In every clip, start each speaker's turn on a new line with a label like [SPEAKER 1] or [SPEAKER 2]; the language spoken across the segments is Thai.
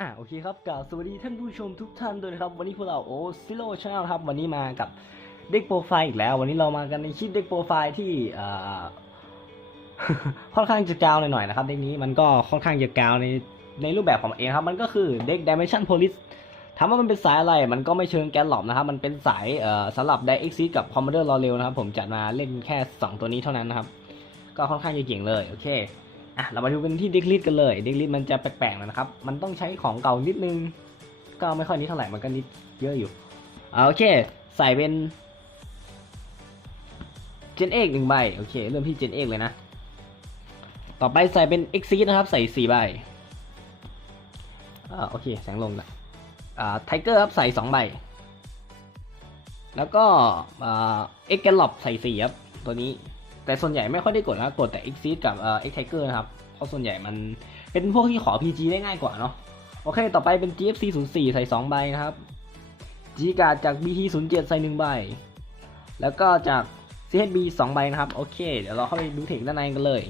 [SPEAKER 1] อ่าโอเคครับกล่าวสวัสดีท่านผู้ชมทุกท่านด้วยนะครับ วันนี้พวกเราโอซิโลชาแนลครับ วันนี้มากับเด็กโปรไฟล์อีกแล้ว วันนี้เรามากันในคลิปเด็กโปรไฟล์ที่อ่าค่อนข้างจะกาวหน่อยๆนะครับเด็กนี้มันก็ค่อนข้างจะกาวในในรูปแบบของเองครับ มันก็คือเด็ก Dimension Police ถามว่ามันเป็นสายอะไร มันก็ไม่เชิงแกนหลอบนะครับ มันเป็นสายเอ่อสำหรับ d i x กับ Commander l o r e l นะครับ ผมจัดมาเล่นแค่ 2 ตัวนี้เท่านั้นนะครับ ก็ค่อนข้างจะเก่งเลย โอเค อะเรามาดูกันที่เด็กลิสกันเลยเด็กลิสมันจะแปลกๆนะครับ มันต้องใช้ของเก่านิดนึง ก็ไม่ค่อยนิดเท่าไหร่มันก็นิดเยอะอยู่โอเค ใส่เป็นเจนเอกหนึ่งใบโอเค เริ่มที่เจนเอกเลยนะ ต่อไปใส่เป็น e x c e นะครับ ใส่สี่ใบอ่าโอเค แสงลงละอ่าไทเกอร์ครับใส่สองใบ แล้วก็อ่าเอ็กแกนลอปใส่สี่ครับ ตัวนี้ แต่ส่วนใหญ่ไม่ค่อยได้กดนะกดแต่ e x c e กับเอ่อ e x t i g e r นะครับ เพราะส่วนใหญ่มันเป็นพวกที่ขอ PG ได้ง่ายกว่าเนาะ โอเค ต่อไปเป็น GFC 0 4ใส่2ใบนะครับ G การ์ดจาก BT 0 7ใส่1ใบ แล้วก็จาก CHB 2ใบนะครับ โอเค เดี๋ยวเราเข้าไปดูเทคด้านในกันเลย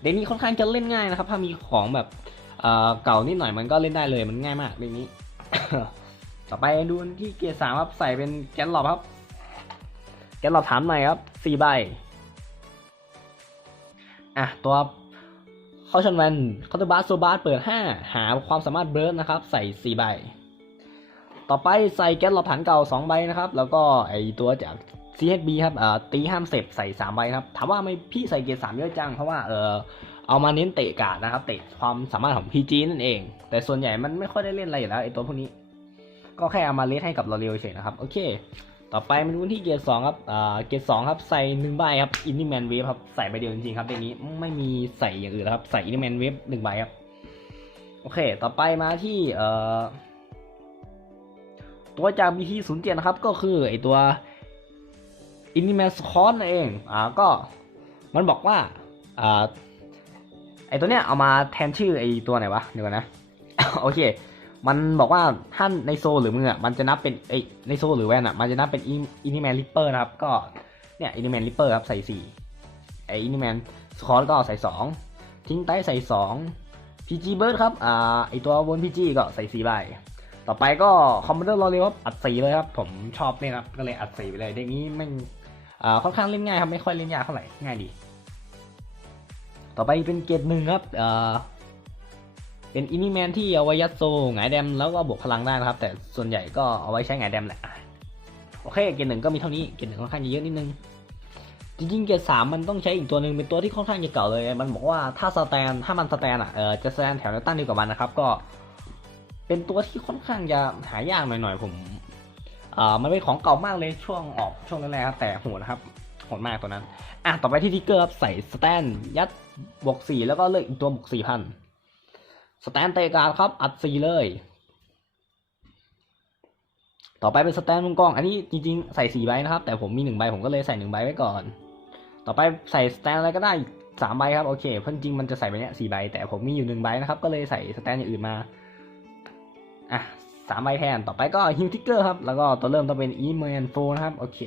[SPEAKER 1] เด็กนี้ค่อนข้างจะเล่นง่ายนะครับ ถ้ามีของแบบเอ่อเก่านิดหน่อยมันก็เล่นได้เลย มันง่ายมากเด็กนี้ ต่อไปดูที่เกียร์สามครับ ใส่เป็นแกนหลอบครับ แกนหลอบถามหน่อยครับสี่ใบ อะตัวคอชันแวนคอร์ตบาสโซบาสเปิด 5 หาความสามารถเบิร์ดนะครับ ใส่ 4 ใบ ต่อไปใส่แก๊สหลอดฐานเก่า 2 ใบนะครับ แล้วก็ไอตัวจาก CHB ครับอ่าตีห้ามเสพใส่ 3 ใบครับ ถามว่าไม่พี่ใส่เกียร์3เยอะจัง เพราะว่าเออเอามาเน้นเตะกาดนะครับ เตะความสามารถของ PG นั่นเอง แต่ส่วนใหญ่มันไม่ค่อยได้เล่นอะไรอยู่แล้วไอตัวพวกนี้ ก็แค่เอามาเลสให้กับเราเร็วเฉยนะครับ โอเค ต่อไปมาดูที่เกียร์สองครับอ่าเกียร์สองครับใส่หนึ่งใบครับอินดิแมนเวฟครับใส่ใบเดียวจริงๆครับเด็กนี้ไม่มีใส่อย่างอื่นแล้วครับใส่อินดิแมนเวฟหนึ่งใบครับโอเค ต่อไปมาที่เอ่อตัวจาก BT 0 7นะครับก็คือไอตัวอินดิแมนสคอนเองอ่าก็มันบอกว่าอ่าไอตัวเนี้ยเอามาแทนชื่อไอตัวไหนวะเดี๋ยวก่อนนะโอเค มันบอกว่าท่านในโซหรือมืออะมันจะนับเป็นไอในโซหรือแวนอะมันจะนับเป็นอินิแมนริปเปอร์นะครับ ก็เนี่ยอินิแมนริปเปอร์ครับใส่สี่ไออินิแมนสคอร์ก็ใส่สองทิ้งไต้ใส่สองพีจีเบิร์ดครับอ่าไอตัวบนพีจีก็ใส่สี่ใบต่อไปก็คอมมานเดอร์รอเรครับอัดสีเลยครับ ผมชอบเล่นครับก็เลยอัดสีไปเลยเด็กนี้ม่งอ่าค่อนข้างเล่นง่ายครับไม่ค่อยเล่นยากเท่าไหร่ง่ายดี ต่อไปเป็นเกรดหนึ่งครับอ่า เป็นอินิแมนที่เอาไว้ยัดโซหงายแดมแล้วก็บวกพลังได้นะครับ แต่ส่วนใหญ่ก็เอาไว้ใช้หงายแดมแหละ โอเคเกรดหนึ่งก็มีเท่านี้เกรดหนึ่งค่อนข้างจะเยอะนิดนึง จริงๆเกรดสามมันต้องใช้อีกตัวหนึ่งเป็นตัวที่ค่อนข้างจะเก่าเลย มันบอกว่าถ้าสแตนถ้ามันสแตนอะเออจะสแตนแถวแนวตั้งเดียวกับมันนะครับ ก็ เป็นตัวที่ค่อนข้างจะหายากหน่อยๆผมอ่ามันเป็นของเก่ามากเลยช่วงออกช่วงแรกๆครับแต่โหดนะครับโหดมากตัวนั้น อะต่อไปที่ทิกเกอร์ครับใส่สแตนยัดบวกสี่แล้วก็เลือกอีกตัวบวกสี่พัน สแตนเตะการครับ อัดสีเลย ต่อไปเป็นสแตนมุมกล้อง อันนี้จริงๆ ใส่สี่ใบนะครับ แต่ผมมีหนึ่งใบผมก็เลยใส่หนึ่งใบไว้ก่อน ต่อไปใส่สแตนอะไรก็ได้สามใบครับโอเคเพราะจริงมันจะใส่ไปเนี้ยสี่ใบ แต่ผมมีอยู่หนึ่งใบนะครับ ก็เลยใส่สแตนอย่างอื่นมา อะสามใบแทน ต่อไปก็ฮิวทิกเกอร์ครับ แล้วก็ตัวเริ่มต้องเป็นอีเมนโฟนะครับ โอเค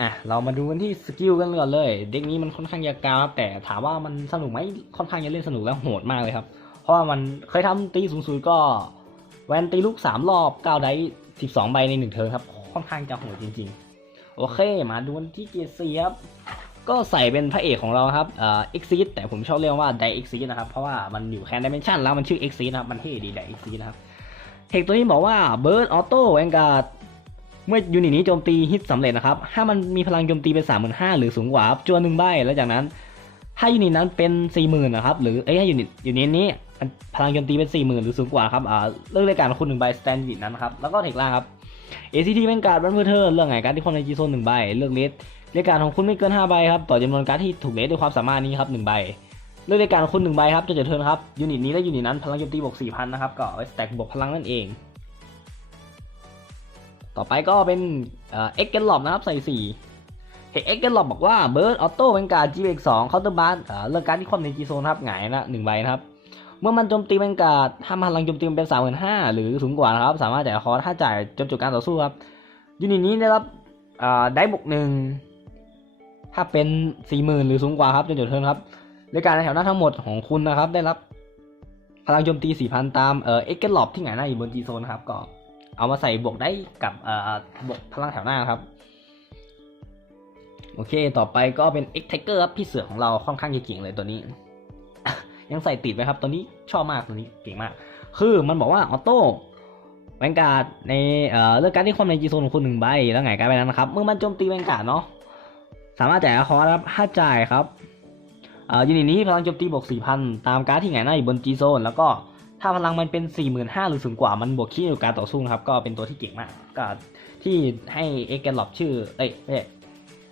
[SPEAKER 1] อะเรามาดูกันที่สกิลกันก่อนเลย เด็กนี้มันค่อนข้างยากาวครับแต่ถามว่ามันสนุกไหมค่อนข้างจะเล่นสนุกแล้วโหดมากเลยครับ เพราะว่ามันเคยทำตีสูงสุดก็ แวนตีลูกสามรอบก้าได้สิบสองใบในหนึ่งเทิร์นครับ ค่อนข้างจะโหดจริง ๆ โอเคมาดูกันที่เกียร์ซีครับก็ใส่เป็นพระเอกของเราครับเอ่อ e x i t แต่ผมชอบเรียกว่า d i e x i t นะครับเพราะว่ามันอยู่แคนดิเมนชันแล้วมันชื่อ e x i t นะครับมันเท่ดี d i e x i t นะครับเทคตัวนี้บอกว่า Bird Auto Vanguard เมื่อยูนิตนี้โจมตีฮิตสำเร็จนะครับ ถ้ามันมีพลังโจมตีเป็นสามหมื่นห้าหรือสูงกว่าจวนหนึ่งใบแล้วจากนั้น ถ้ายูนิตนั้นเป็นสี่หมื่นะครับหรือเอ้ยถ้ายูนิตยูนิตนี้พลังโจมตีเป็นสี่หมื่นหรือสูงกว่าครับอ่าเลือกรายการคุณหนึ่งใบสแตนยูนิตนั้นครับแล้วก็เทคล่างครับ ACT เป็นการ์ดบันเพื่อเธอเลือกไงการที่ควนในจีโซนหนึ่งใบเลือกเลสรายการของคุณไม่เกินห้าใบครับต่อจำนวนการดที่ถูกเลสด้วยความสามารถนี้ครับหนึ่งใบเลือกรายการคุณหนึ่งใบครับจนจะเทิร์นครับยูนิตนี้และยูนิตนั้นพลังโจมตีบวกสี่พันะครับก็ไว้สแต็กบวกพลังนั่นเอง ต่อไปก็เป็นเอ็กเกนลอบนะครับใส่สี่เอ็กเกนลอบบอกว่าเบิร์ดออโต้เป็นการจีเอกสองเคาน์เตอร์บาร์เลือกการที่ความในจีโซนครับหงายนะหนึ่งใบนะครับ เมื่อมันโจมตีเป็นการถ้าพลังโจมตีมันเป็นสามหมื่นห้าหรือสูงกว่านะครับ สามารถจ่ายคอร์ถ้าจ่ายจนจบการต่อสู้ครับยูนิตนี้ได้รับได้บวกหนึ่งถ้าเป็นสี่หมื่นหรือสูงกว่าครับจนจบเทิร์นครับรายการในแถวหน้าทั้งหมดของคุณนะครับ ได้รับพลังโจมตี4,000ตามเอ็กเกลลอบที่หงายหน้าอยู่บนจีโซนครับก็ เอามาใส่บวกได้กับบวกพลังแถวหน้าครับ โอเค ต่อไปก็เป็น X Tiger ครับพี่เสือของเราค่อนข้างจะเก่งเลยตัวนี้ ยังใส่ติดไว้ครับ ตัวนี้ชอบมากตัวนี้เก่งมาก คือมันบอกว่าออโต้แวนการ์ดในเอ่อเลือกการที่ความในจีโซนของคุณหนึ่งใบแล้วไงการไปนั้นนะครับเมื่อมันโจมตีแวนการ์ดเนาะสามารถจ่ายคอร์สครับห้าจ่ายครับเอ่อยูนิตนี้พลังโจมตีบวก4,000ตามการ์ดที่ไงหน้าอยู่บนจีโซนแล้วก็ ถ้าพลังมันเป็น 45,000หรือสูงกว่ามันบวกขี้อยู่การต่อสู้นะครับ ก็เป็นตัวที่เก่งมาก ก็ที่ให้เอ็กแกนลอบชื่อ เอ้ยไม่ใช่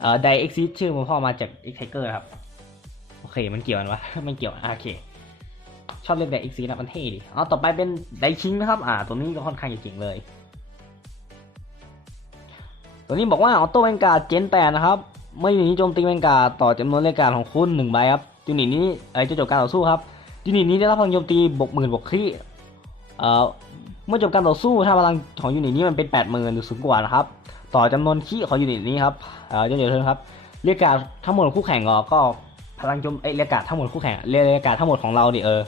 [SPEAKER 1] เอ่อไดเอ็กซิสชื่อมันพ่อมาจากเอ็กไทเกอร์ครับ โอเคมันเกี่ยวกันวะมันเกี่ยวโอเค ชอบเล่นแต่ XC นะมันเท่ดิเอาต่อไปเป็นไดชิงนะครับ อ่า ตัวนี้ก็ค่อนข้างจะเก่งเลย ตัวนี้บอกว่าออโต้แวนการ์ดเจนแปดนะครับเมื่อยูนิตนี้โจมตีแวนการ์ดต่อจำนวนรายการของคุณหนึ่งใบครับยูนิตนี้เอ้จะจบการต่อสู้ครับ ยูนิตนี้ได้รับพลังโจมตีบวกหมื่นบวกขี้เอ่อเมื่อจบการต่อสู้ถ้าพลังของยูนิตนี้มันเป็นแปดหมื่นหรือสูงกว่านะครับ ต่อจำนวนขี้ของยูนิตนี้ครับเอ่อเดี๋ยวเทิร์นครับ เรียกการทั้งหมดคู่แข่งก็ก็พลังโจมเอเรียกการทั้งหมดคู่แข่งเรียกการทั้งหมดของเราดิเออ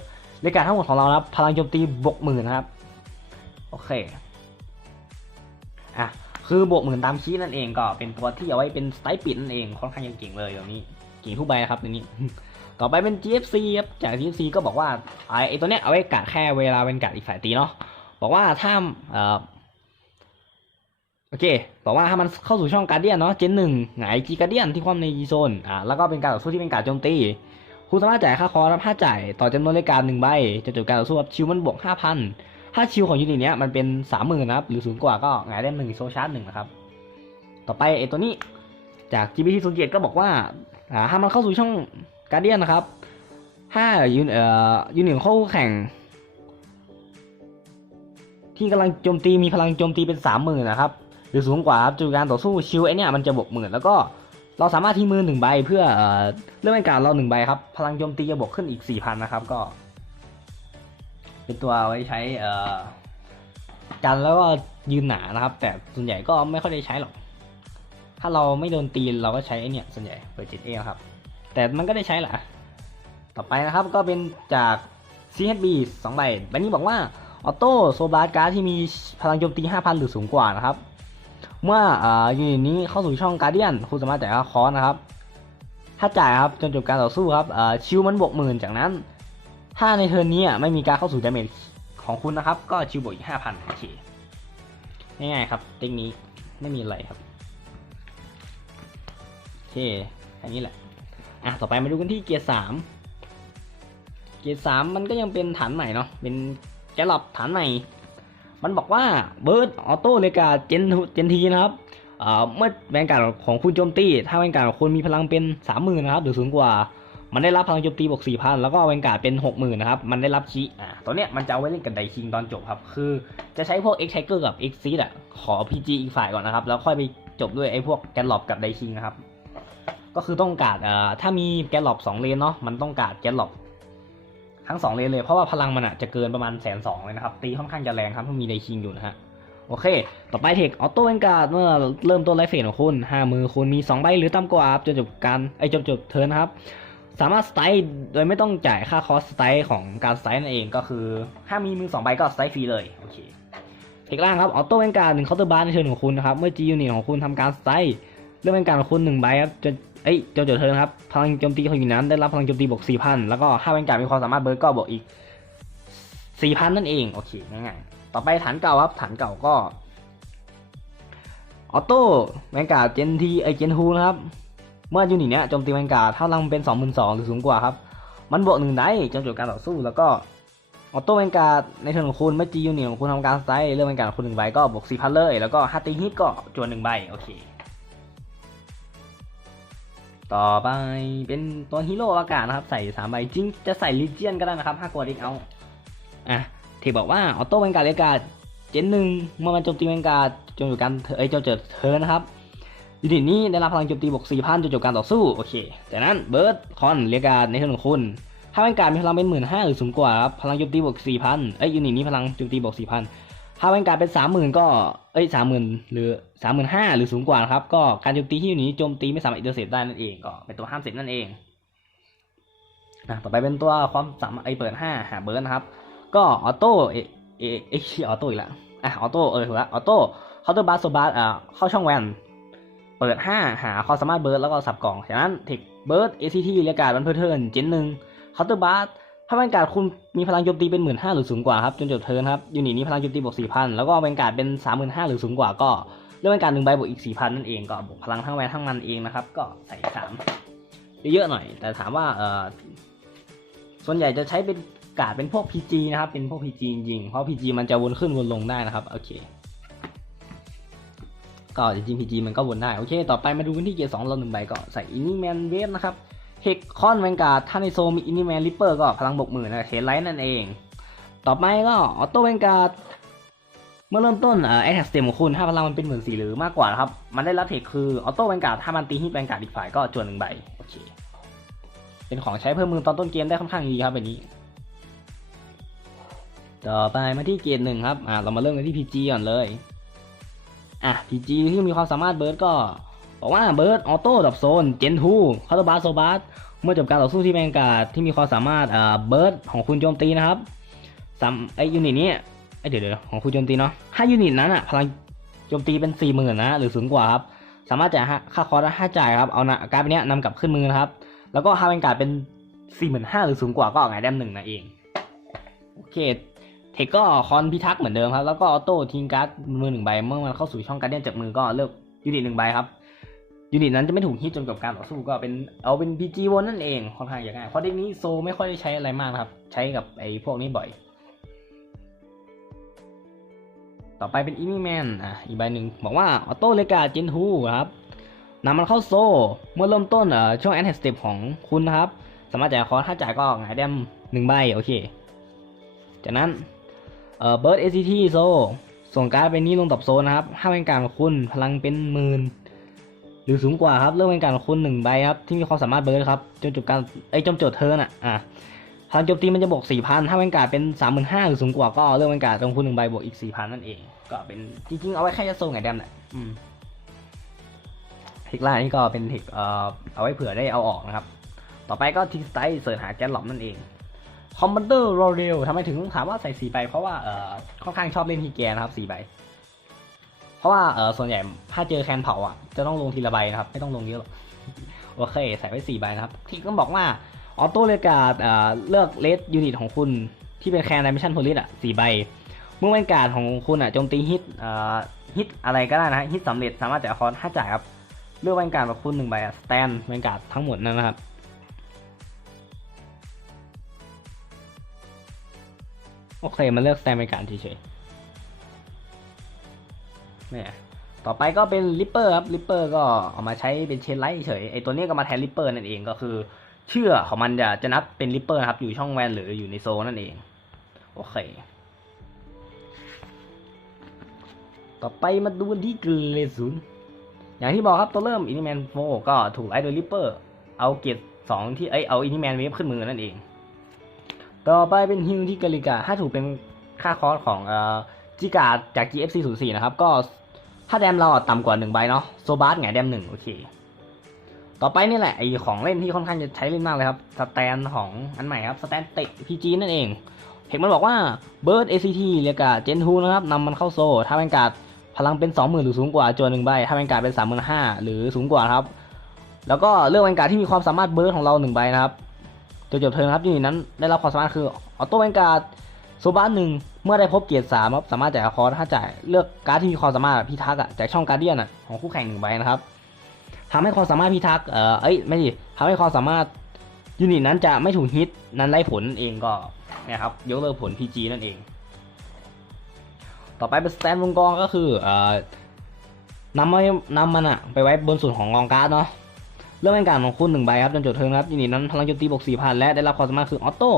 [SPEAKER 1] เรียกการทั้งหมดของเรานะครับพลังโจมตีบวกหมื่นนะครับโอเคอะคือบวกหมื่นตามคีย์นั่นเองก็เป็นตัวที่เอาไว้เป็นสไตล์ปิดนั่นเองค่อนข้างยังเก่งเลยตรงนี้เก่งทุกใบนะครับในนี้ ต่อไปเป็น GFC ครับจาก GFC ก็บอกว่าไอ้ไอตัวเนี้ยเอาไว้กะแค่เวลาเป็นกะอีกฝ่ายตีเนาะบอกว่าถ้าเอ่อโอเคบอกว่าถ้ามันเข้าสู่ช่องการเดียนเนาะเจนหนึ่งหงายจีการเดียนที่ความในยีโซนอ่าแล้วก็เป็นการต่อสู้ที่เป็นการโจมตีคุณสามารถจ่ายค่าคอร์รับค่าจ่ายต่อจำนวนรายการหนึ่งใบจะจบการต่อสู้ครับชิวมันบวกห้าพันถ้าชิวของยูนิตเนี้ยมันเป็นสามหมื่นนะครับหรือสูงกว่าก็หงายได้หนึ่งโซชาร์จหนึ่งนะครับต่อไปไอ้ตัวนี้จาก GPT 0 7ก็บอกว่าอ่าถ้ามันเข้าสู่ช่อง การเดียนนะครับถ้ายูนเอ่อยูนิตของเข้าคู่แข่ง ที่กำลังโจมตีมีพลังโจมตีเป็นสามหมื่นนะครับ หรือสูงกว่าครับจุดการต่อสู้ชิวไอเนี่ยมันจะบวกหมื่นแล้วก็เราสามารถที่มือหนึ่งใบเพื่อเอ่อเรื่องการเราหนึ่งใบครับ พลังโจมตีจะบวกขึ้นอีกสี่พันนะครับ ก็ เป็นตัวไว้ใช้เอ่อกันแล้วก็ยืนหนานะครับ แต่ส่วนใหญ่ก็ไม่ค่อยได้ใช้หรอก ถ้าเราไม่โดนตีเราก็ใช้ไอเนี่ยส่วนใหญ่เปิดจิตเอครับ แต่มันก็ได้ใช้แหละต่อไปนะครับก็เป็นจาก CHB 2ใบใบนี้บอกว่าออโต้โซบาร์การ์ดที่มีพลังโจมตี 5,000 หรือสูงกว่านะครับ เมื่ออ่ายูนิตนี้เข้าสู่ช่องการเดียนคุณสามารถจ่ายค่คอร์สนะครับ ถ้าจ่ายครับจนจบการต่อสู้ครับอ่าชิวมันบวกหมื่นจากนั้น ถ้าในเทิร์นนี้ไม่มีการเข้าสู่ดาเมจของคุณนะครับ ก็ชิวบวกอีก 5,000โอเคง่ายๆครับเทคนี้ไม่มีอะไรครับโอเคแค่นี้แหละ อะต่อไปมาดูกันที่เกียร์สามเกียร์สามมันก็ยังเป็นฐานใหม่เนาะเป็นแกลลอบฐานใหม่ มันบอกว่าเบิร์ดออโต้เลกาเจนเจนทีนะครับเมื่อแวนการ์ดของคุณโจมตีถ้าแวนการ์ดของคุณมีพลังเป็นสามหมื่นนะครับหรือสูงกว่า มันได้รับพลังโจมตีบวกสี่พันแล้วก็แวนการ์ดเป็นหกหมื่นนะครับมันได้รับชีอ่าตัวเนี้ยมันจะเอาไว้เล่นกับไดคิงตอนจบครับ คือจะใช้พวก X Tiger กับ X Seed อะขอ PG อีกฝ่ายก่อนนะครับ แล้วค่อยไปจบด้วยไอ้พวกแกลลอบกับไดคิงนะครับ ก็คือต้องการเอ่อถ้ามีแกลลอบสองเลนเนาะมันต้องการแกลลอบทั้งสองเลนเลยเพราะว่าพลังมันอะจะเกินประมาณแสนสองเลยนะครับ ตีค่อนข้างจะแรงครับเพราะมีไดคิงอยู่นะฮะโอเค ต่อไปเทคออโต้แวนการ์ดเมื่อเริ่มต้นไลฟ์เฟสของคุณห้ามือคุณมี 2 ใบหรือต่ำกว่าจนจบการไอจนจบเทิร์นครับ สามารถสไตล์โดยไม่ต้องจ่ายค่าคอสสไตล์ของการสไตล์นั่นเองก็คือถ้ามีมือ 2 ใบก็สไตล์ฟรีเลยโอเคเทคล่างครับออโต้แวนการ์ดหนึ่งเคาน์เตอร์บาร์ในเทิร์นของคุณนะครับ เมื่อจียูนิตของคุณทำการสไตล์เริ่มแวนการ์ดของคุณหนึ่งใบครับจน เอ้ยจนจเทิร์นครับ พลังโจมตีของอยู่นั้นได้รับพลังโจมตีบวก4,000แล้วก็ถ้าแวนการ์ดมีความสามารถเบิร์ดก็บวกอีก4,000นั่นเอง โอเคง่ายๆต่อไปฐานเก่าครับ ฐานเก่าก็ ออโต้แวนการ์ดเจนทีไอเจนฮูนะครับ เมื่อยูนิตเนี้ยโจมตีแวนการ์ดถ้าลังเป็น22,000หรือสูงกว่าครับ มันบวกหนึ่งได้จนจบการต่อสู้แล้วก็ออโต้แวนการ์ดในเทิร์นของคุณเมื่อจียูนิตของคุณทำการสไตล์เรื่องแวนการ์ดของคุณหนึ่งใบก็บวก4,000เลย แล้วก็ฮัตติฮิตก็จวนหนึ่งใบโอเค ต่อไปเป็นตัวฮีโร่อากาศนะครับ ใส่สามใบจริงจะใส่ลิเจียนก็ได้นะครับถ้ากลัวดิกเอาอะที่บอกว่าออโต้แวนการ์ดเลกาเจนหนึ่งเมื่อมันโจมตีแวนการ์ดจนจบการเอ้ยจนจบเทิร์นะครับยูนิตนี้ได้รับพลังโจมตีบวก4,000จนจบการต่อสู้โอเคจากนั้นเบิร์ดคอนเรียกาในเทิร์นของคุณถ้าแวนการ์ดมีพลังเป็นหมื่นห้าหรือสูงกว่าครับพลังโจมตีบวก4,000เอ้ยยูนิตนี้พลังโจมตีบวก4,000 ถ้าแวนการ์ดเป็น30,000ก็ เอ้ย30,000หรือ35,000หรือสูงกว่านะครับ ก็การโจมตีที่อยูนิตนี้โจมตีไม่สามารถอินเตอร์เซปได้นั่นเอง ก็เป็นตัวห้ามเสร็จนั่นเองอะต่อไปเป็นตัวความสามไอเปิด5หาเบิร์ดนะครับ ก็ออโต้เอเอเอออโต้อีกแล้วอะออโต้เออถูกแล้วออโต้เคาน์เตอร์บาร์โซบาร์อ่าเข้าช่องแวนเปิด 5 หาความสามารถเบิร์ดแล้วก็สับกล่องจากนั้นเทคเบิร์ด ACT เรียกการ์ดบันเพอร์เทิร์นเจนหนึ่งเคาน์เตอร์บาร์ ถ้าแวนการ์ดคุณมีพลังโจมตีเป็นหมื่นห้าหรือสูงกว่าครับจนจบเทิร์นครับยูนิตนี้พลังโจมตีบวกสี่พันแล้วก็แวนการ์ดเป็นสามหมื่นห้าหรือสูงกว่าก็เลือกแวนการ์ดหนึ่งใบบวกอีกสี่พันนั่นเองก็บวกพลังทั้งแวนทั้งมันเองนะครับก็ใส่สามเยอะๆหน่อย แต่ถามว่าเออส่วนใหญ่จะใช้เป็นการ์ดเป็นพวก PG นะครับเป็นพวก PG จริงเพราะ PG มันจะวนขึ้นวนลงได้นะครับโอเคก็จริงๆ PG มันก็วนได้ โอเค ต่อไปมาดูกันที่เกียร์สองเราหนึ่งใบก็ใส่อินิแมนเวฟนะครับ เฮกคอนแวนการ์ดถ้าในโซมีอินิแมนริปเปอร์ก็พลังบกหมื่นนะเฮดไลท์นั่นเอง ต่อไปก็ออโต้แวนการ์ดเมื่อเริ่มต้นเอ่อแอทแทกสเต็มของคุณถ้าพลังมันเป็นหมื่นสี่หรือมากกว่าครับ มันได้รับเทคคือออโต้แวนการ์ดถ้ามันตีฮิตแวนการ์ดอีกฝ่ายก็จวนหนึ่งใบโอเคเป็นของใช้เพิ่มมือตอนต้นเกมได้ค่อนข้างดีครับแบบนี้ ต่อไปมาที่เกมหนึ่งครับอ่าเรามาเริ่มกันที่ PG ก่อนเลยอะ PG ที่มีความสามารถเบิร์ดก็ บอกว่าเบิร์ดออโต้ดับโซนเจนทูคาร์บาโซบาสเมื่อจบการต่อสู้ที่แมงกาดที่มีความสามารถอ่าเบิร์ดของคุณโจมตีนะครับสามไอยูนิตนี้ไอเดี๋ยวเดี๋ยวของคุณโจมตีเนาะห้ายูนิตนั้นอะพลังโจมตีเป็นสี่หมื่นนะหรือสูงกว่าครับสามารถจ่ายค่าคอร์สห้าจ่ายครับเอานะการ์ดเนี้ยนำกลับขึ้นมือนะครับแล้วก็ห้าแมงกาดเป็นสี่หมื่นห้าหรือสูงกว่าก็หงายแดมหนึ่งนะเองโอเคเทคก็คอนพิทักษ์เหมือนเดิมครับแล้วก็ออโต้ทิ้งการ์ดมือหนึ่งใบเมื่อมันเข้าสู่ช่องการเดียนจากมือก็เลือกยูนิตหนึ่งใบครับ ยูนิตนั้นจะไม่ถูกฮิตจนกับการต่อสู้ก็เป็นเอาเป็น PG วนนั่นเองค่อนข้างยางง่ายเพราะเด็กนี้โซไม่ค่อยได้ใช้อะไรมากนะครับ ใช้กับไอ้พวกนี้บ่อย ต่อไปเป็นอินิแมนอะอีกใบหนึ่งบอกว่าออโต้เลกาเจนทูครับนำมันเข้าโซ เมื่อเริ่มต้นเอ่อช่วงแอนแทสเต็ปของคุณนะครับ สามารถจ่ายคอร์สถ้าจ่ายก็หงายแดมหนึ่งใบโอเค จากนั้นเอ่อเบิร์ดเอซีทีโซส่งการ์ดไปนี้ลงตับโซนนะครับห้าเป็นการของคุณพลังเป็นหมื่น หรือสูงกว่าครับเริ่มเป็นการของคุณหนึ่งใบครับที่มีความสามารถเบิร์ดครับจนจบการไอ้จนจบเทิร์นอะอะพลังโจมตีมันจะบวกสี่พันถ้าเป็นการเป็นสามหมื่นห้าหรือสูงกว่าก็เริ่มเป็นการของคุณหนึ่งใบบวกอีกสี่พันนั่นเอง ก็เป็นจริงๆเอาไว้แค่จะโซงไงแดมแหละอืมเทคล่านี่ก็เป็นเทคเอ่อเอาไว้เผื่อได้เอาออกนะครับ ต่อไปก็ทิสไตล์เสิร์ชหาแกนหลอมนั่นเองคอมมานเดอร์โรเรลทำไมถึงถามว่าใส่สีใบเพราะว่าเอ่อค่อนข้างชอบเล่นฮีแกนนะครับสีใบ เพราะว่าเออส่วนใหญ่ถ้าเจอแคนเผาอะจะต้องลงทีละใบนะครับ ไม่ต้องลงเยอะหรอกโอเค ใส่ไว้สี่ใบนะครับ ที่ก็บอกว่าออโต้เลกาดเลือกเลสยูนิตของคุณที่เป็นแคนไดมิชันโพลิสอะสี่ใบเมื่อแวนการ์ดของคุณอะโจมตีฮิตฮิตอะไรก็ได้นะฮิตสำเร็จสามารถจ่ายคอร์สห้าจ่ายครับเลือกแวนการ์ดของคุณหนึ่งใบสแตนแวนการ์ดทั้งหมดนั่นนะครับโอเค มันเลือกสแตนเป็นการเฉยๆ เนี่ยต่อไปก็เป็นลิปเปอร์ครับลิปเปอร์ก็เอามาใช้เป็นเชนไลท์เฉยไอตัวนี้ก็มาแทนลิปเปอร์นั่นเองก็คือ เชื่อของมันจะจะนับเป็นลิปเปอร์ครับอยู่ช่องแวนหรืออยู่ในโซนนั่นเอง โอเค ต่อไปมาดูที่เกรดศูนอย่างที่บอกครับตัวเริ่มอินิแมนโฟก็ถูกไล่โดยลิปเปอร์เอาเกียรติสองที่เอ้ยเอาอินิแมนเวฟขึ้นมือนั่นเอง ต่อไปเป็นฮิวที่กาลิกาถ้าถูกเป็นค่าคอร์สของเอ่อ จิกาจาก GFC 0 4นะครับ ก็ถ้าแดมเราต่ำกว่า1ใบเนาะโซบาร์สไงแดมหนึ่งโอเค ต่อไปนี่แหละไอของเล่นที่ค่อนข้างจะใช้เล่นมากเลยครับ สแตนของอันใหม่ครับ สแตนเตะ PG นั่นเอง เห็นมันบอกว่า Bird ACT เรียกกับ Gen 2นะครับนำมันเข้าโซ ถ้าเป็นกาดพลังเป็น 20,000 หรือสูงกว่าจวนหนึ่งใบ ถ้าเป็นกาดเป็น 35,000 หรือสูงกว่าครับ แล้วก็เลือกเป็นกาดที่มีความสามารถเบิร์ดของเราหนึ่งใบนะครับจนจบเทิร์นครับยูนิตนั้นได้รับความสามารถคือออโต้แวนกาดโซบาร์หนึ่ง มื่อได้พบเกียรติสามครับสามารถจ่ายคอร์สถ้าจ่ายเลือกการ์ดที่มีความสามารถพิทักษ์อะจากช่องการเดียนอะของคู่แข่งหนึ่งใบนะครับทำให้ความสามารถพิทักษ์เอ่อเอ้ยไม่ดิทำให้ความสามารถยูนิตนั้นจะไม่ถูกฮิตนั้นไล่ผลนั่นเองก็เนี่ยครับยกเลิกผล PG นั่นเอง ต่อไปเป็นสแตนวงกองก็คือเอ่อนำมานำมันอะไปไว้บนส่วนของกองการ์ดเนาะเรื่องการของคุณหนึ่งใบครับจนจบเทิร์นครับยูนิตนั้นพลังโจมตีบวกสี่พันและได้รับความสามารถคือออโต้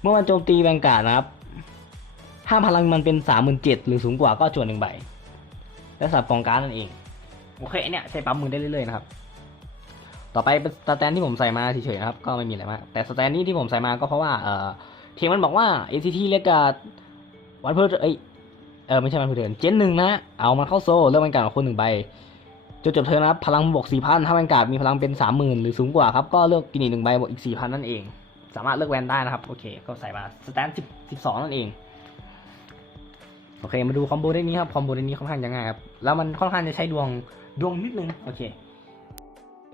[SPEAKER 1] เมื่อมันโจมตีแวนการ์ดนะครับ ถ้าพลังมันเป็นสามหมื่นเจ็ดหรือสูงกว่าก็จวนหนึ่งใบ และสับกองการนั่นเอง โอเคเนี่ยใช้ปั๊มมือได้เรื่อยๆนะครับ ต่อไปเป็นสแตนที่ผมใส่มาเฉยๆนะครับ ก็ไม่มีอะไรมาก แต่สแตนนี้ที่ผมใส่มาก็เพราะว่าเออเทมมันบอกว่า ACT เรียกกับวันเพื่อเอ้ยเออไม่ใช่วันเพื่อเดือนเจนหนึ่งนะ เอามันเข้าโซ่เรื่องแวนการ์ดของคุณหนึ่งใบจนจบเทิร์นะครับพลังบวกสี่พันถ้าแวนกาดมีพลังเป็นสามหมื่นหรือสูงกว่าครับก็เลือกกินอีกหนึ่งใบบวกอีกสี่พันนั่นเอง สามารถเลือกแวนได้นะครับโอเค ก็ใส่มาสแตนสิบสิบสองนั่นเอง โอเค มาดูคอมโบได้นี้ครับ คอมโบได้นี้ค่อนข้างจะง่ายครับ แล้วมันค่อนข้างจะใช้ดวง ดวงนิดนึงโอเค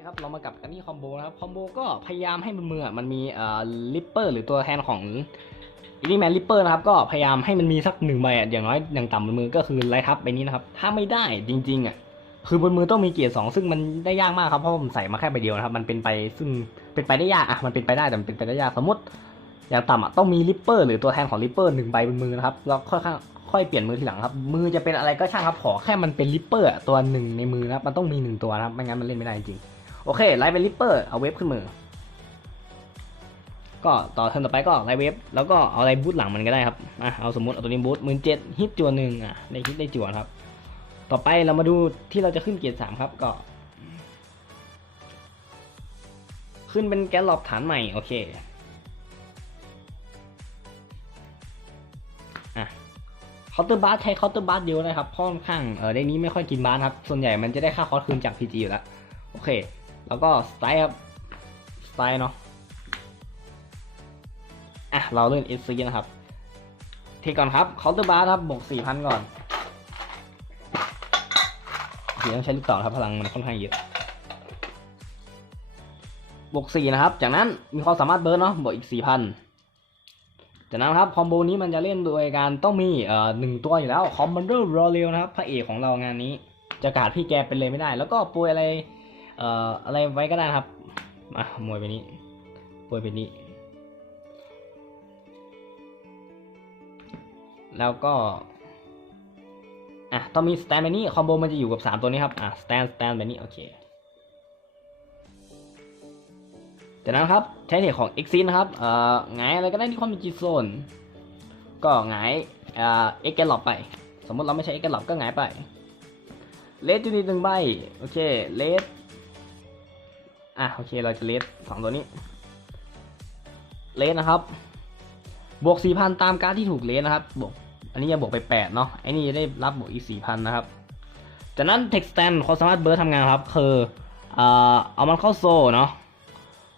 [SPEAKER 1] ครับ เรามากับกันที่คอมโบนะครับ คอมโบก็พยายามให้บนมือมันมีเอ่อลิปเปอร์หรือตัวแทนของอินี่แมนลิปเปอร์นะครับ ก็พยายามให้มันมีสักหนึ่งใบอะอย่างน้อย อย่างต่ำบนมือก็คือไลท์ทับใบนี้นะครับ ถ้าไม่ได้จริงๆอะ คือบนมือต้องมีเกียร์สองซึ่งมันได้ยากมากครับ เพราะผมใส่มาแค่ใบเดียวนะครับ มันเป็นไป ซึ่งเป็นไปได้ยากอะ มันเป็นไปได้แต่มันเป็นไปได้ยาก สมมติอย่างต่ำอะต้องมีลิปเปอร์หรือตัวแทนของลิปเปอร์หนึ่งใบบนมือนะครับแล้วค่อยๆ ค่อยเปลี่ยนมือทีหลังครับ มือจะเป็นอะไรก็ช่างครับ ขอแค่มันเป็นลิปเปอร์ตัวหนึ่งในมือนะครับมันต้องมีหนึ่งตัวนะครับไม่งั้นมันเล่นไม่ได้จริงโอเคไลฟ์เป็นลิปเปอร์เอาเวฟขึ้นมือ ก็ต่อเทิร์นต่อไปก็ไลฟ์เวฟแล้วก็เอาอะไรบูทหลังมันก็ได้ครับอะเอาสมมติเอาตัวนี้บูทหมื่นเจ็ดฮิตจัวหนึ่งอะได้ฮิตได้จวนครับ ต่อไปเรามาดูที่เราจะขึ้นเกียร์สามครับก็ ขึ้นเป็นแกลลอบฐานใหม่โอเค เคาน์เตอร์บาร์ใช้เคาน์เตอร์บาร์เดียวนะครับค่อนข้างเออในนี้ไม่ค่อยกินบาร์ครับ ส่วนใหญ่มันจะได้ค่าคอสคืนจาก PG อยู่แล้ว โอเค แล้วก็สไตล์ครับ สไตล์เนาะ อะ เราเล่น SC นะครับ เทก่อนครับเคาน์เตอร์บาร์ครับบวก4,000 ก่อนเดี๋ยวต้องใช้ลูกต่อครับพลังมันค่อนข้างเยอะบวกสี่นะครับ จากนั้นมีความสามารถเบิร์นเนาะบวกอีกสี่พัน จากนั้นครับคอมโบนี้มันจะเล่นโดยการต้องมีเอ่อหนึ่งตัวอยู่แล้วคอมมานเดอร์รอเรลนะครับพระเอกของเรางานนี้จะกาดพี่แกเป็นเลยไม่ได้ แล้วก็ปวยอะไรเอ่ออะไรไว้ก็ได้ครับอะมวยไปนี้ปวยไปนี้ แล้วก็อะต้องมีสแตนแบบนี้คอมโบมันจะอยู่กับ 3 ตัวนี้ครับอะสแตนสแตนแบบนี้โอเค จากนั้นครับใช้เทคของ e x i t นะครับเอ่อหงายอะไรก็ได้ที่ความเป็นจีโซนก็หงายอ่าเอ็กแกลลอปไป สมมติเราไม่ใช้เอ็กแกลลอปก็หงายไปเลสจูนิตหนึ่งใบโอเคเลสอะโอเคเราจะเลสสองตัวนี้เลสนะครับ บวกสี่พันตามการที่ถูกเลสนะครับบวกอันนี้จะบวกไป8เนาะไอ้นี่จะได้รับบวกอีก4,000นนะครับจากนั้น text stand เขาสามารถเบิร์ดทำงานครับคือเอ่อเอามันเข้าโซ่เนาะ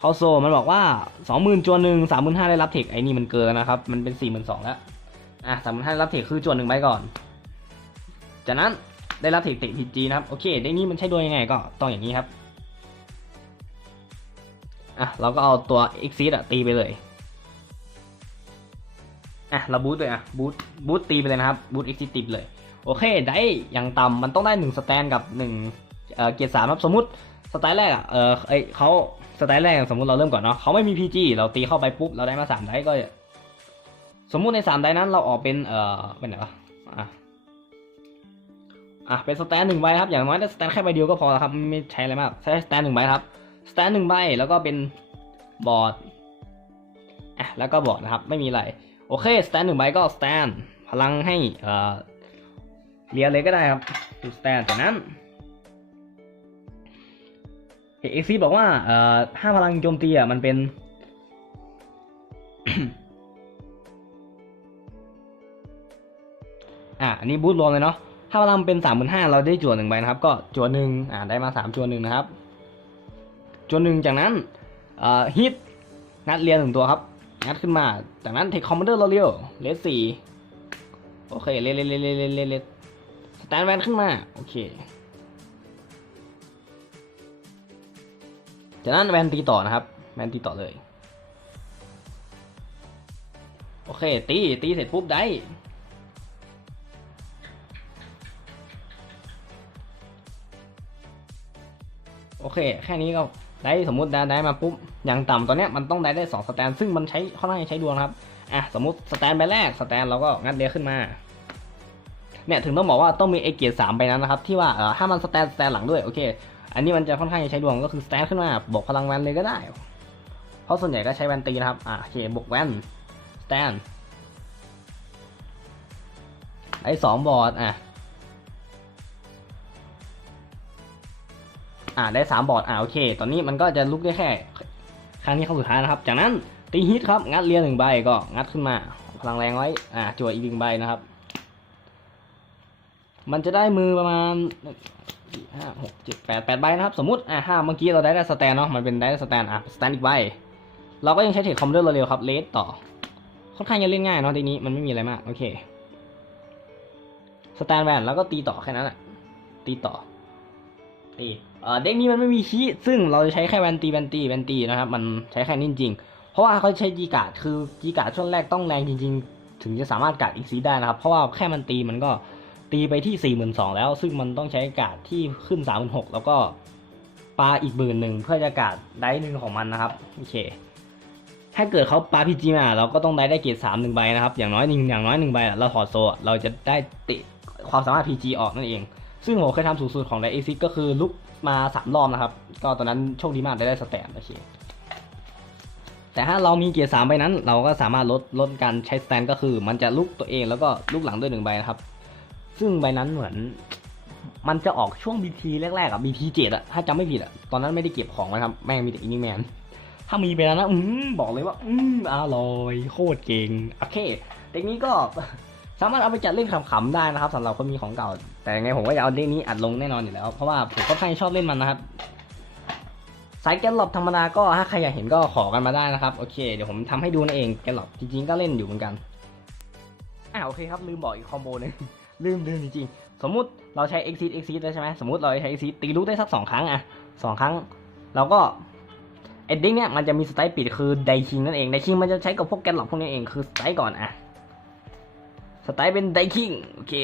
[SPEAKER 1] เขาโซมันบอกว่า20,000จวนหนึ่ง35,000ได้รับเทคไอ้นี่มันเกินนะครับ มันเป็น42,000แล้ว อะ35,000ได้รับเทคคือจวนหนึ่งใบก่อน จากนั้นได้รับเทคเทคพีจีนะครับ โอเค ได้นี่มันใช้ด้วยยังไงก็ต้องอย่างนี้ครับ อะ เราก็เอาตัว exit อะตีไปเลย อะ เราบูทเลยอะ บูทบูทตีไปเลยนะครับ บูทเอ็กซิตีไปเลย โอเค ได้อย่างต่ำมันต้องได้หนึ่งสแตนกับหนึ่งเอ่อเกียร์สามครับ สมมติสไตล์แรกอะ เออไอเขา สไตล์แรกสมมติเราเริ่มก่อนเนาะเขาไม่มี PG เราตีเข้าไปปุ๊บเราได้มาสามได้ก็ สมมุติในสามได้นั้นเราออกเป็นเอ่อเป็นไหนวะอะอะเป็นสแตนหนึ่งใบครับอย่างน้อยได้สแตนแค่ใบเดียวก็พอแล้วครับไม่ใช้อะไรมากใช้สแตนหนึ่งใบครับสแตนหนึ่งใบแล้วก็เป็นบอร์ดอะแล้วก็บอร์ดนะครับไม่มีอะไรโอเคสแตนหนึ่งใบก็สแตนพลังให้เอ่อเรียเลยก็ได้ครับดูสแตนจากนั้น เอ็กซีบอกว่าเอ่อถ้าพลังโจมตีอะมันเป็นอะอันนี้บูทรวมเลยเนาะถ้าพลังเป็นสามหมื่นห้าเราได้จวดหนึ่งใบนะครับ ก็จวดหนึ่งอ่าได้มาสามจวดหนึ่งนะครับจวดหนึ่งจากนั้นอ่อฮิตงัดเรียนหนึ่งตัวครับงัดขึ้นมา จากนั้นเทคคอมมานเดอร์เราเรียวเลสสี่โอเคเลสเลสเลสเลสเลสเลสเลสสแตนแวนขึ้นมา โอเค จากนั้นแวนตีต่อนะครับ แวนตีต่อเลย โอเค ตี ตีเสร็จปุ๊บได้ โอเค แค่นี้ก็ได้สมมุติได้ได้มาปุ๊บ อย่างต่ำตอนนี้มันต้องได้ได้สองสแตน ซึ่งมันใช้ค่อนข้างใช้ดวงครับ อะ สมมติสแตนใบแรก สแตนเราก็งัดเรียขึ้นมาเนี่ยถึงต้องบอกว่าต้องมีไอเกียร์สามใบนั้นนะครับ ที่ว่าเออถ้ามันสแตนสแตนหลังด้วย โอเค อันนี้มันจะค่อนข้างจะใช้ดวงก็คือสแตนขึ้นมาบอกพลังแวนเลยก็ได้ เพราะส่วนใหญ่ก็ใช้แวนตีนะครับ อะโอเคบวกแวนสแตนไอสองบอร์ดอะอ่าได้สามบอร์ด อ่าโอเค ตอนนี้มันก็จะลุกได้แค่ ครั้งนี้ครั้งสุดท้ายนะครับ จากนั้นตีฮิตครับ งัดเรียนหนึ่งใบก็งัดขึ้นมา พลังแรงไว้ อ่าจวดอีกหนึ่งใบนะครับ มันจะได้มือประมาณ สี่ห้าหกเจ็ดแปดแปดใบนะครับสมมติอ่าห้าเมื่อกี้เราได้ได้สแตนเนาะมันเป็นได้สแตนอะสแตนอีกใบเราก็ยังใช้เทคคอมเดอร์เร็วๆครับเลสต่อค่อนข้างจะเล่นง่ายเนาะทีนี้มันไม่มีอะไรมากโอเคสแตนแวนแล้วก็ตีต่อแค่นั้นแหละตีต่อตีเอ่อเด็กนี้มันไม่มีคีย์ซึ่งเราจะใช้แค่แวนตีแวนตีแวนตีนะครับมันใช้แค่นี้จริงเพราะว่าเขาใช้จีกาดคือจีกาดช่วงแรกต้องแรงจริง ๆ ถึงจะสามารถการ์ดอีกซีได้นะครับเพราะว่าแค่มันตีมันก็ ตีไปที่ 4 2 0 0 0 แล้ว ซึ่งมันต้องใช้กาดที่ขึ้น 3 6 0 0แล้วก็ปาอีกหมื่นหนึ่งเพื่อจะกาดได้หนึ่งของมันนะครับโอเค ถ้าเกิดเขาปาพีจีมาเราก็ต้องได้ได้เกรดสามหนึ่งใบนะครับ อย่างน้อยหนึ่งอย่างน้อยหนึ่งใบเราถอดโซ่เราจะได้ติความสามารถ PG ออกนั่นเอง ซึ่งผมเคยทำสูงสุดของไดเอซิกก็คือลุกมาสามรอบนะครับ ก็ตอนนั้นโชคดีมากได้ได้สแตนโอเคแต่ถ้าเรามีเกียร์สามใบนั้น เราก็สามารถลดลดการใช้สแตนก็คือ มันจะลุกตัวเองแล้วก็ลุกหลังด้วยหนึ่งใบนะครับ ซึ่งใบนั้นเหมือนมันจะออกช่วง BT แรกๆอะ BT เจ็ดอะถ้าจำไม่ผิดอะตอนนั้นไม่ได้เก็บของนะครับแม่งมีแต่อินนิ่แมนถ้ามีไปแล้วนะอืมบอกเลยว่าอืมอร่อยโคตรเก่งโอเคเด็กนี้ก็สามารถเอาไปจัดเล่นขำๆได้นะครับสำหรับคนมีของเก่า แต่ไงผมก็จะเอาเด็กนี้อัดลงแน่นอนอยู่แล้ว เพราะว่าผมค่อนชอบเล่นมันนะครับสายแกนหลบธรรมดาก็ถ้าใครอยากเห็นก็ขอกันมาได้นะครับโอเคเดี๋ยวผมทำให้ดูนั่นเองแกนหลบจริงๆก็เล่นอยู่เหมือนกันอ่าโอเคครับลืมบอกอีกคอมโบหนึง ลืมลืมจริงๆ สมมุติเราใช้ exit exit ได้ใช่ไหมสมมติเราใช้ exit ตีลูกได้สักสองครั้งอะสองครั้ง เราก็ ending เนี่ยมันจะมีสไตล์ปิดคือไดคิงนั่นเองไดคิงมันจะใช้กับพวกแกนหลอกพวกนี้เองคือสไตล์ก่อนอะสไตล์เป็นไดคิงโอเค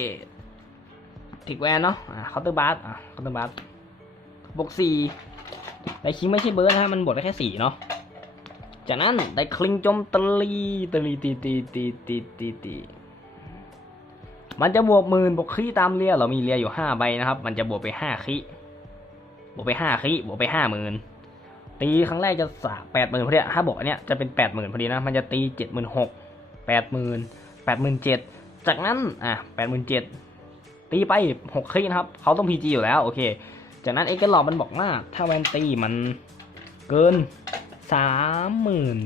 [SPEAKER 1] ทิกแวนเนาะคอร์เตอร์บาร์สคอร์เตอร์บาร์สบวกสี่ไดคิงไม่ใช่เบิร์ดนะมันบวกได้แค่สี่เนาะจากนั้นไดคลิงจมตลีตลีตีตีตีตีตี มันจะบวกหมื่นบวกขี้ตามเรียเรามีเรียอยู่ห้าใบนะครับ มันจะบวกไปห้าขี้บวกไปห้าขี้บวกไปห้าหมื่นตีครั้งแรกจะสาแปดหมื่นพอดีถ้าบอกอันเนี้ยจะเป็นแปดหมื่นพอดีนะ มันจะตีเจ็ดหมื่นหกแปดหมื่นแปดหมื่นเจ็ดจากนั้นอะแปดหมื่นเจ็ดตีไปหกคลิกนะครับเขาต้องพีจีอยู่แล้วโอเค จากนั้นเอ็กเกอร์ลอมันบอกว่าถ้าแวนตีมันเกินสามหมื่น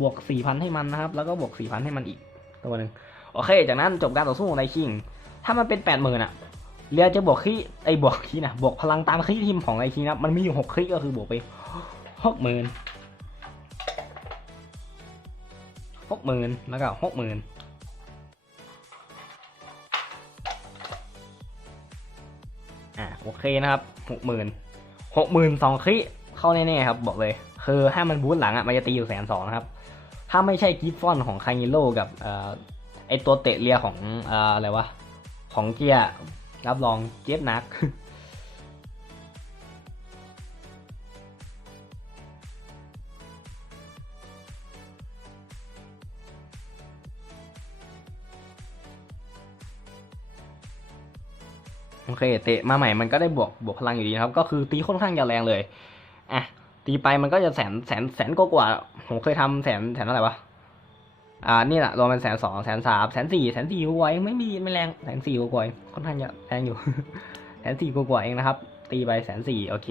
[SPEAKER 1] บวกสี่พันให้มันนะครับ แล้วก็บวกสี่พันให้มันอีกตัวหนึ่ง โอเค จากนั้นจบการต่อสู้ของไดคิง ถ้ามันเป็นแปดหมื่นอะเรียจะบวกคีไอ้บวกคีนะบวกพลังตามคีทีมของไดคิงนะมันมีอยู่หกคีก็คือบวกไปหกหมื่นหกหมื่นแล้วก็หกหมื่นอะโอเคนะครับหกหมื่นหกหมื่นสองคลิเข้าแน่ๆครับบอกเลยคือถ้ามันบูทหลังอะมันจะตีอยู่แสนสองนะครับถ้าไม่ใช่กิฟฟอนของคางิโร่กับเอ่อ ไอตัวเตะเรียของออะไรวะ ของเกียร์รับรองเจ็บนักโอเคเตะมาใหม่มันก็ได้บวกบวกพลังอยู่ดีนะครับ ก็คือตีค่อนข้างจะแรงเลยอะตีไปมันก็จะแสนแสนแสนกว่าผมเคยทำแสนแสนเท่าไหร่วะ อ่านี่แหละรวมเป็นแสนสองแสนสามแสนสี่แสนสี่กว่าเองไม่มีไม่แรงแสนสี่กว่าเองค่อนข้างจะแรงอยู่แสนสี่กว่าเองนะครับ ตีไปแสนสี่โอเค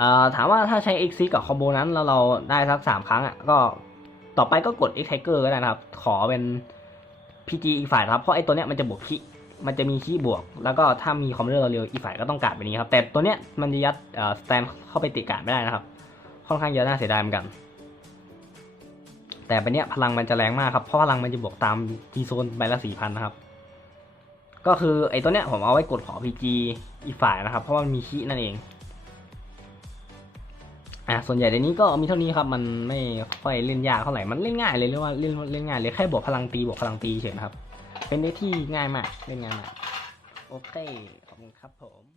[SPEAKER 1] อ่าถามว่าถ้าใช้ X กับคอมโบนั้นแล้วเราได้สักสามครั้งอะก็ต่อไปก็กด X Tiger ก็ได้นะครับ ขอเป็น PG อีกฝ่ายครับ เพราะไอ้ตัวเนี้ยมันจะบวกคีมันจะมีคีบวก แล้วก็ถ้ามีคอมพิวเตอร์เร็วอีกฝ่ายก็ต้องการแบบนี้ครับแต่ตัวเนี้ยมันจะยัดเอ่อสแตนเข้าไปติดการดไม่ได้นะครับ ค่อนข้างเยอะน่าเสียดายเหมือนกัน แต่เป็นเนี้ยพลังมันจะแรงมากครับ เพราะพลังมันจะบวกตามทีโซนใบละสี่พันนะครับ ก็คือไอ้ตัวเนี้ยผมเอาไว้กดขอ PG อีกฝ่ายนะครับ เพราะว่ามันมีคีนั่นเอง อะส่วนใหญ่ในนี้ก็มีเท่านี้ครับ มันไม่ค่อยเล่นยากเท่าไหร่ มันเล่นง่ายเลยเรียกว่าเล่นเล่นง่ายเลยแค่บวกพลังตีบวกพลังตีเฉยนะครับ เป็นเด็กที่ง่ายมาก เล่นง่ายมาก โอเค ขอบคุณครับผม